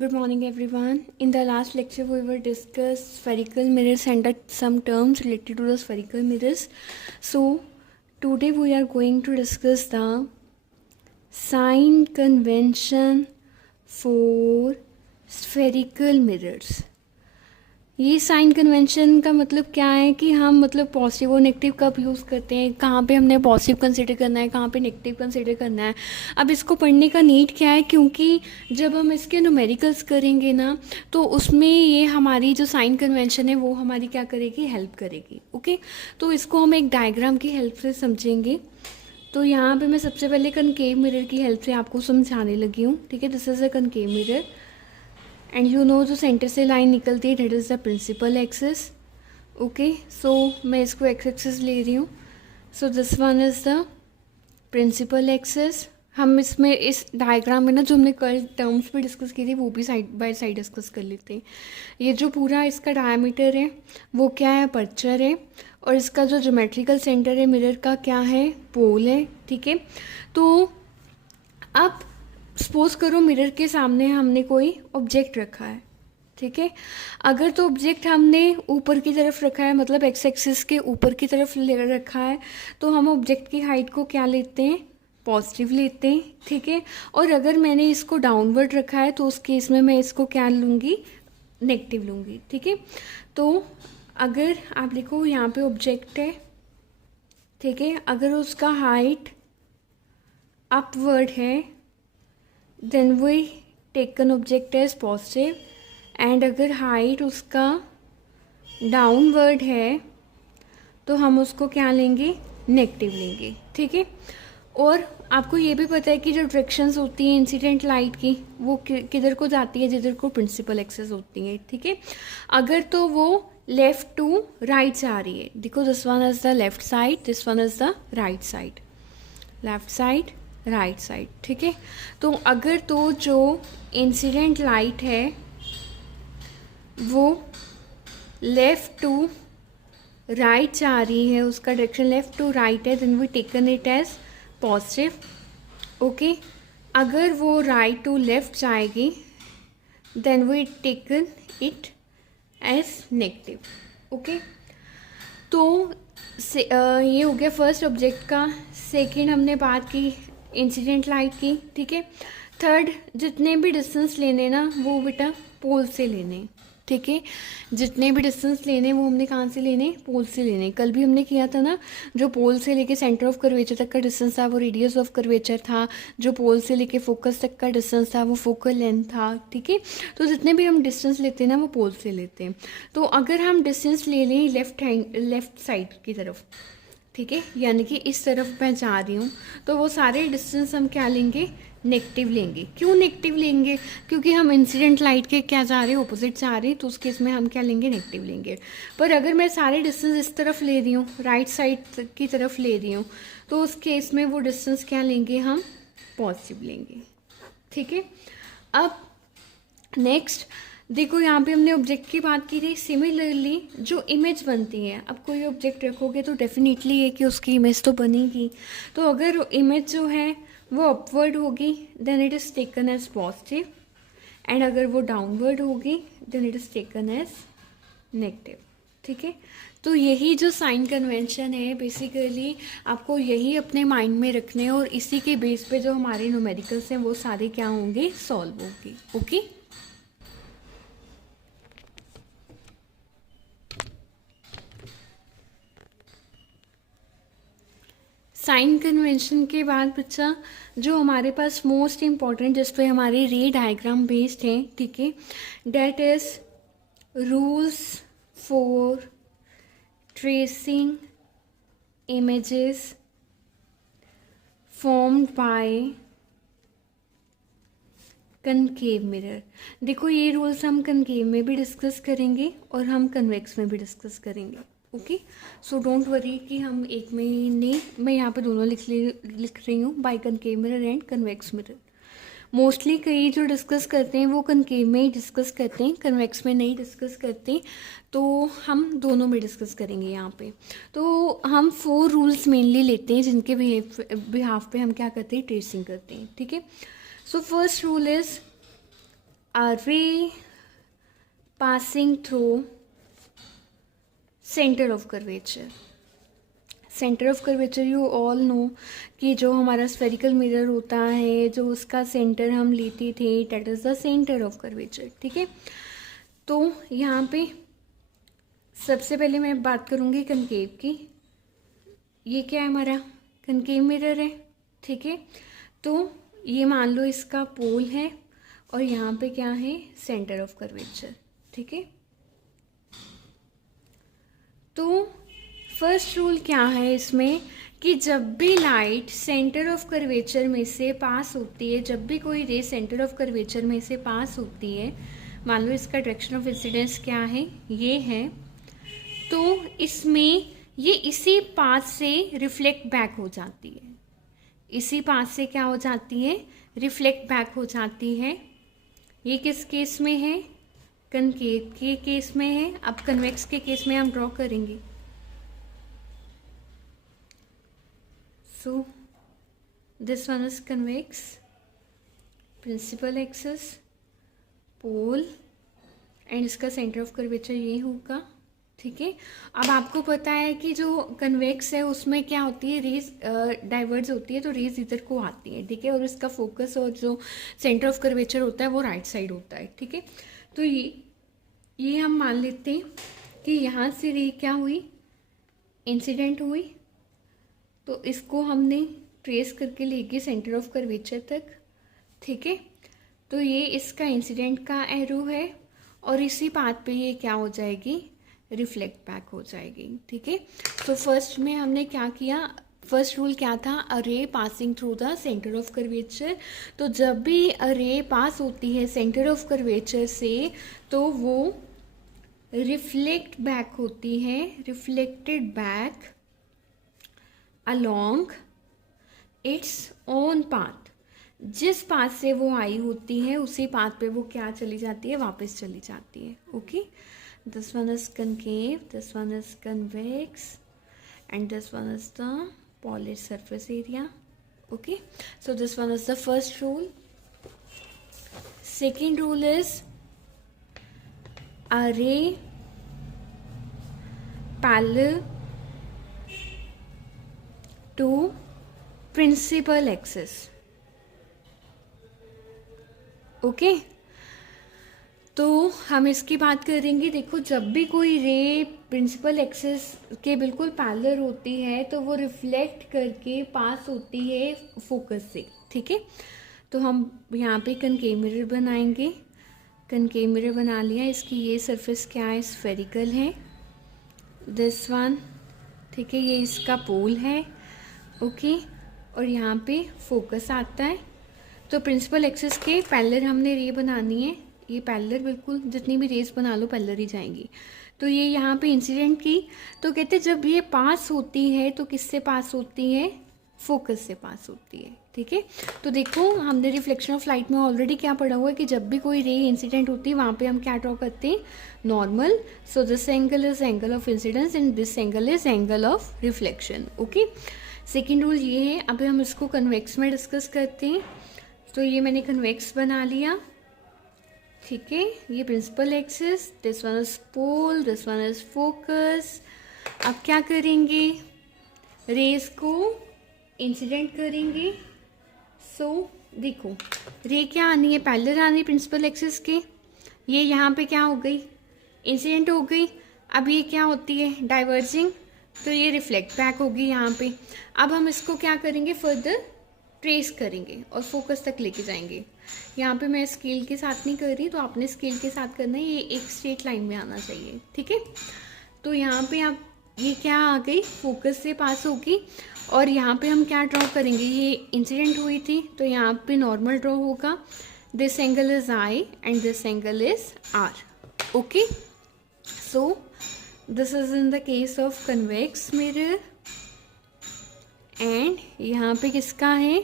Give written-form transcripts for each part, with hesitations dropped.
Good morning, everyone. In the last lecture, we will discuss spherical mirrors and some terms related to the spherical mirrors. So, today we are going to discuss the sign convention for spherical mirrors. ये sign convention का मतलब क्या है कि हम मतलब positive और negative कब यूज़ करते हैं, कहाँ पे हमने पॉजिटिव कंसिडर करना है, कहाँ पे नेगेटिव कंसिडर करना है. अब इसको पढ़ने का नीड क्या है, क्योंकि जब हम इसके न्यूमेरिकल्स करेंगे ना तो उसमें ये हमारी जो साइन कन्वेंशन है वो हमारी क्या करेगी, हेल्प करेगी. ओके, तो इसको हम एक डायग्राम की हेल्प से समझेंगे. तो यहाँ पे मैं सबसे पहले कनकेव मिरर की हेल्प से आपको समझाने लगी हूँ. ठीक है, this is a concave mirror and you know जो सेंटर से लाइन निकलती है that is the principal axis. Okay, so मैं इसको एक्स एक्सिस ले रही हूँ. So this one is the principal axis. हम इसमें इस डायग्राम में ना जो हमने कल टर्म्स पे डिस्कस की थी वो भी साइड बाय साइड डिस्कस कर लेते हैं. ये जो पूरा इसका डायमीटर है वो क्या है, अपर्चर है. और इसका जो ज्योमेट्रिकल सेंटर है मिरर का क्या है, पोल है. ठीक है, तो अब सपोज करो मिरर के सामने हमने कोई ऑब्जेक्ट रखा है. ठीक है, अगर तो ऑब्जेक्ट हमने ऊपर की तरफ रखा है, मतलब एक्स एक्सिस के ऊपर की तरफ रखा है, तो हम ऑब्जेक्ट की हाइट को क्या लेते हैं, पॉजिटिव लेते हैं. ठीक है, और अगर मैंने इसको डाउनवर्ड रखा है तो उस केस में मैं इसको क्या लूँगी, नेगेटिव लूँगी. ठीक है, तो अगर आप देखो यहाँ पे ऑब्जेक्ट है. ठीक है, अगर उसका हाइट अपवर्ड है then we take an object as positive. And अगर हाइट उसका डाउनवर्ड है तो हम उसको क्या लेंगे, नेगेटिव लेंगे. ठीक है, और आपको ये भी पता है कि जो डायरेक्शंस होती हैं इंसिडेंट लाइट की वो किधर को जाती है, जिधर को प्रिंसिपल एक्सिस होती है. ठीक है, अगर तो वो लेफ्ट टू राइट से आ रही है, देखो this one is the left side, this one is the right side, left side right side. ठीक है, तो अगर तो जो इंसिडेंट लाइट है वो लेफ़्ट टू राइट जा रही है, उसका डायरेक्शन लेफ़्ट टू राइट है, then we taken it as positive. Okay, अगर वो राइट टू लेफ़्ट जाएगी then we taken it as negative. Okay, तो ये हो गया फर्स्ट ऑब्जेक्ट का. सेकंड हमने बात की इंसिडेंट लाइट की. ठीक है, थर्ड जितने भी डिस्टेंस लेने ना वो बेटा पोल से लेने. ठीक है, जितने भी डिस्टेंस लेने वो हमने कहाँ से लेने, पोल से लेने. कल भी हमने किया था ना, जो पोल से लेके सेंटर ऑफ कर्वेचर तक का डिस्टेंस था वो रेडियस ऑफ कर्वेचर था, जो पोल से लेके फोकस तक का डिस्टेंस था वो फोकल लेंथ था. ठीक है, तो जितने भी हम डिस्टेंस लेते हैं ना वो पोल से लेते हैं. तो अगर हम डिस्टेंस ले लें लेफ्ट साइड की तरफ, ठीक है, यानी कि इस तरफ मैं जा रही हूँ, तो वो सारे डिस्टेंस हम क्या लेंगे, नेगेटिव लेंगे. क्यों नेगेटिव लेंगे, क्योंकि हम इंसिडेंट लाइट के क्या जा रहे हैं, ऑपोजिट जा रहे हैं, तो उस केस में हम क्या लेंगे, नेगेटिव लेंगे. पर अगर मैं सारे डिस्टेंस इस तरफ ले रही हूँ, राइट साइड की तरफ ले रही हूँ, तो उस केस में वो डिस्टेंस क्या लेंगे, हम पॉजिटिव लेंगे. ठीक है, अब नेक्स्ट देखो यहाँ पे हमने ऑब्जेक्ट की बात की थी. सिमिलरली जो इमेज बनती है, अब कोई ऑब्जेक्ट रखोगे तो डेफिनेटली है कि उसकी इमेज तो बनेगी. तो अगर इमेज जो है वो अपवर्ड होगी then it is taken as positive, and अगर वो डाउनवर्ड होगी then it is taken as negative. ठीक है, तो यही जो साइन कन्वेंशन है बेसिकली आपको यही अपने माइंड में रखने हैं, और इसी के बेस पे जो हमारे न्यूमेरिकल्स हैं वो सारे क्या होंगे, सॉल्व होंगे. ओके, साइन कन्वेंशन के बाद बच्चा जो हमारे पास मोस्ट इम्पॉर्टेंट जिस पे हमारे रे डायग्राम बेस्ड हैं, ठीक है, that is rules for tracing images formed by concave mirror. देखो ये रूल्स हम कनकेव में भी डिस्कस करेंगे और हम कन्वेक्स में भी डिस्कस करेंगे. ओके, सो डोंट वरी कि हम एक में ही नहीं, मैं यहाँ पे दोनों लिख रही हूँ, by concave mirror and convex mirror. Mostly कई जो डिस्कस करते हैं वो कनकेव में ही डिस्कस करते हैं, कन्वेक्स में नहीं डिस्कस करते, तो हम दोनों में डिस्कस करेंगे यहाँ पे. तो हम 4 रूल्स मेनली लेते हैं जिनके बिहाफ पे हम क्या करते हैं, ट्रेसिंग करते हैं. ठीक है, so first rule is a ray passing through center of curvature. Centre of curvature you all know कि जो हमारा स्फेरिकल मिरर होता है, जो उसका सेंटर हम लेते थे, that is the centre of curvature. ठीक है, तो यहाँ पे सबसे पहले मैं बात करूँगी कनकेव की. ये क्या है, हमारा कनकेव मिरर है. ठीक है, तो ये मान लो इसका पोल है और यहाँ पे क्या है, सेंटर ऑफ कर्वेचर. ठीक है, तो फर्स्ट रूल क्या है इसमें कि जब भी लाइट सेंटर ऑफ कर्वेचर में से पास होती है, जब भी कोई रे सेंटर ऑफ कर्वेचर में से पास होती है, मान लो इसका डायरेक्शन ऑफ इंसिडेंस क्या है, ये है, तो इसमें ये इसी पाथ से रिफ्लेक्ट बैक हो जाती है. इसी पाथ से क्या हो जाती है, रिफ्लेक्ट बैक हो जाती है. ये किस केस में है, कनकेव के केस में है. अब कन्वेक्स के केस में हम ड्रॉ करेंगे. So this one is convex, principal axis, pole and इसका सेंटर ऑफ कर्वेचर ये होगा. ठीक है, अब आपको पता है कि जो कन्वेक्स है उसमें क्या होती है, रेज डाइवर्ज होती है, तो रेज इधर को आती है. ठीक है, और इसका फोकस और जो सेंटर ऑफ कर्वेचर होता है वो राइट साइड होता है. ठीक है, तो ये हम मान लेते हैं कि यहाँ से रे क्या हुई, इंसिडेंट हुई, तो इसको हमने ट्रेस करके ले गए सेंटर ऑफ कर्वेचर तक. ठीक है, तो ये इसका इंसिडेंट का एरो है और इसी पाथ पे ये क्या हो जाएगी, रिफ्लेक्ट बैक हो जाएगी. ठीक है, तो फर्स्ट में हमने क्या किया, फर्स्ट रूल क्या था, a ray passing through the centre of curvature. तो जब भी अ रे पास होती है सेंटर ऑफ कर्वेचर से, तो वो रिफ्लेक्ट बैक होती है, reflected back along its own path. जिस पाथ से वो आई होती है उसी पाथ पे वो क्या चली जाती है, वापस चली जाती है. Okay, this one is concave, this one is convex and this one is the polish surface area. Okay, so this one is the first rule. Second rule is a ray parallel to principal axis. Okay, तो हम इसकी बात करेंगे. देखो, जब भी कोई रे प्रिंसिपल एक्सिस के बिल्कुल पैरेलल होती है तो वो रिफ्लेक्ट करके पास होती है फोकस से. ठीक है, तो हम यहाँ पे कनकेव मिरर बनाएंगे. कनकेव मिरर बना लिया. इसकी ये सरफेस क्या है, स्फेरिकल है, दिस वन. ठीक है, ये इसका पोल है. ओके, और यहाँ पे फोकस आता है. तो प्रिंसिपल एक्सिस के पैरेलल हमने रे बनानी है. ये पैरेलल बिल्कुल जितनी भी रेस बना लो पैरेलल ही जाएंगी. तो ये यहाँ पे इंसिडेंट की, तो कहते जब ये पास होती है तो किससे पास होती है, फोकस से पास होती है. ठीक है, तो देखो हमने रिफ्लेक्शन ऑफ लाइट में ऑलरेडी क्या पढ़ा हुआ है कि जब भी कोई रे इंसिडेंट होती है वहाँ पे हम क्या ड्रॉ करते हैं, normal. So this angle is angle of incidence and this angle is angle of reflection. Okay, second rule ये है. अभी हम इसको कन्वेक्स में डिस्कस करते हैं. तो ये मैंने कन्वेक्स बना लिया. ठीक है, ये principal axis, this one is pole, this one is focus. अब क्या करेंगे, रेज को इंसिडेंट करेंगे. सो देखो, रे क्या आनी है, पैरेलल आनी है प्रिंसिपल एक्सिस के. ये यहाँ पे क्या हो गई, इंसिडेंट हो गई. अब ये क्या होती है, डाइवर्जिंग, तो ये रिफ्लेक्ट बैक होगी यहाँ पे. अब हम इसको क्या करेंगे, फर्दर ट्रेस करेंगे और फोकस तक लेके जाएंगे. यहाँ पे मैं स्केल के साथ नहीं कर रही, तो आपने स्केल के साथ करना है. ये एक स्ट्रेट लाइन में आना चाहिए. ठीक है, तो यहाँ पे आप ये क्या आ गई, फोकस से पास होगी. और यहाँ पे हम क्या ड्रॉ करेंगे, ये इंसिडेंट हुई थी तो यहाँ पे नॉर्मल ड्रॉ होगा. This angle is I and this angle is R. Okay, so this is in the case of convex mirror and यहाँ पे किसका है,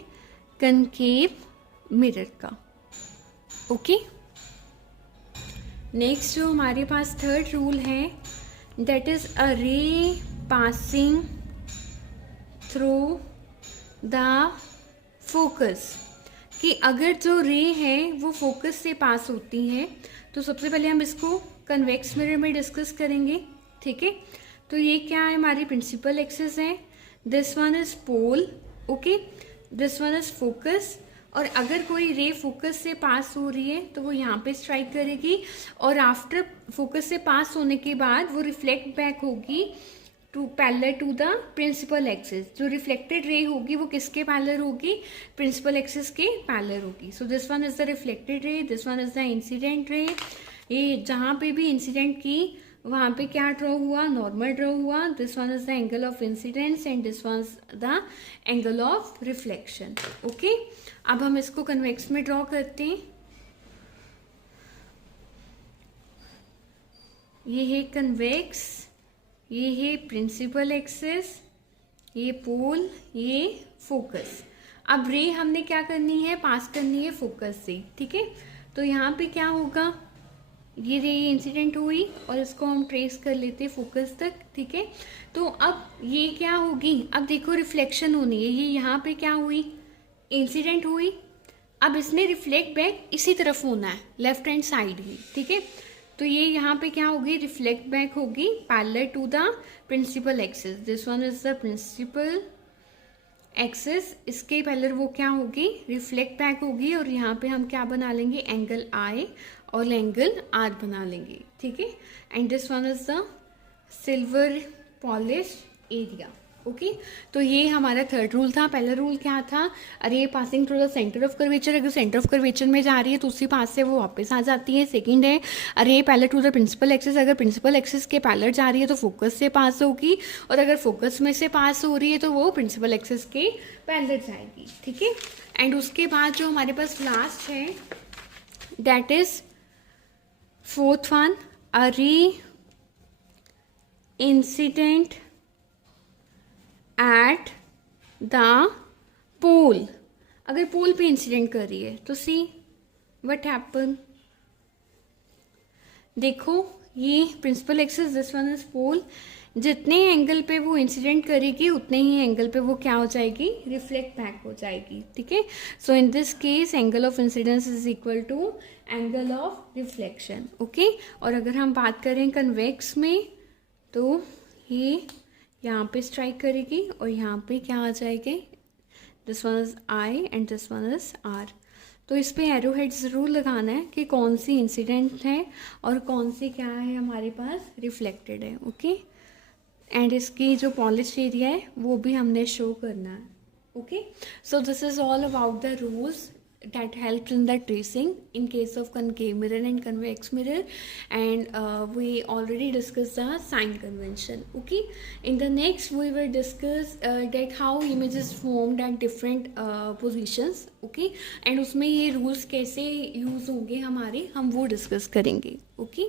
कनकेव मिरर का. ओके, नेक्स्ट जो हमारे पास थर्ड रूल है, that is a ray passing through the focus. कि अगर जो रे है वो फोकस से पास होती है, तो सबसे पहले हम इसको कन्वेक्स मिरर में डिस्कस करेंगे, ठीक है। तो ये क्या है, हमारी प्रिंसिपल एक्सिस है, this one is pole, okay, this one is focus. और अगर कोई रे फोकस से पास हो रही है तो वो यहाँ पे स्ट्राइक करेगी, और आफ्टर फोकस से पास होने के बाद वो रिफ्लेक्ट बैक होगी to parallel to the principal axis. जो रिफ्लेक्टेड रे होगी वो किसके पैरेलल होगी, प्रिंसिपल एक्सिस के पैरेलल होगी। सो this one is the reflected ray, this one is the incident ray. ये जहाँ पे भी इंसिडेंट की वहाँ पे क्या ड्रॉ हुआ, नॉर्मल ड्रॉ हुआ। This one is the angle of incidence and this one is the angle of reflection, okay. अब हम इसको कन्वेक्स में ड्रॉ करते हैं। ये है कन्वेक्स, ये है प्रिंसिपल एक्सिस, ये पोल, ये फोकस। अब रे हमने क्या करनी है, पास करनी है फोकस से, ठीक है। तो यहाँ पे क्या होगा, ये रे इंसिडेंट हुई और इसको हम ट्रेस कर लेते हैं फोकस तक, ठीक है। तो अब ये क्या होगी, अब देखो रिफ्लेक्शन होनी है, ये यहाँ पे क्या हुई, इंसिडेंट हुई। अब इसने रिफ्लेक्ट बैक इसी तरफ होना है, लेफ्ट हैंड साइड ही, ठीक है। तो ये यहाँ पे क्या होगी, रिफ्लेक्ट बैक होगी parallel to the principal axis. This one is the principal axis, इसके पैरेलल वो क्या होगी, रिफ्लेक्ट बैक होगी। और यहाँ पे हम क्या बना लेंगे, एंगल आई और एंगल आर बना लेंगे, ठीक है। And this one is the silver polish area, okay. तो ये हमारा थर्ड रूल था। पहला रूल क्या था, अरे passing through the centre of curvature, अगर सेंटर ऑफ कर्वेचर में जा रही है तो उसी पास से वो वापस आ जाती है। सेकंड है, a ray parallel to the principal axis, अगर प्रिंसिपल एक्सिस के पैरेलल जा रही है तो फोकस से पास होगी, और अगर फोकस में से पास हो रही है तो वो प्रिंसिपल एक्सिस के पैरेलल जाएगी, ठीक है। एंड उसके बाद जो हमारे पास लास्ट है, दैट इज फोर्थ वन, अरे इंसिडेंट एट द पोल। अगर पोल पे इंसिडेंट कर रही है तो सी व्हाट हैपन, देखो ये principal axis, this one is pole, जितने एंगल पे वो इंसिडेंट करेगी उतने ही एंगल पे वो क्या हो जाएगी, रिफ्लेक्ट बैक हो जाएगी, ठीक है। So in this case angle of incidence is equal to angle of reflection, okay. और अगर हम बात करें कन्वेक्स में, तो ये यहाँ पे स्ट्राइक करेगी और यहाँ पे क्या आ जाएगी, this one is I and this one is R. तो इस पे एरो हेड ज़रूर लगाना है कि कौन सी इंसिडेंट है और कौन सी क्या है हमारे पास रिफ्लेक्टेड है, ओके। एंड इसकी जो पॉलिश एरिया है वो भी हमने शो करना है, okay. So this is all about the rules that helps in the tracing in case of concave mirror and convex mirror, and we already discussed the sign convention, okay. In the next we will discuss that how images formed at different positions, okay, and उसमें ये rules कैसे use होंगे हमारे, हम वो discuss करेंगे, okay.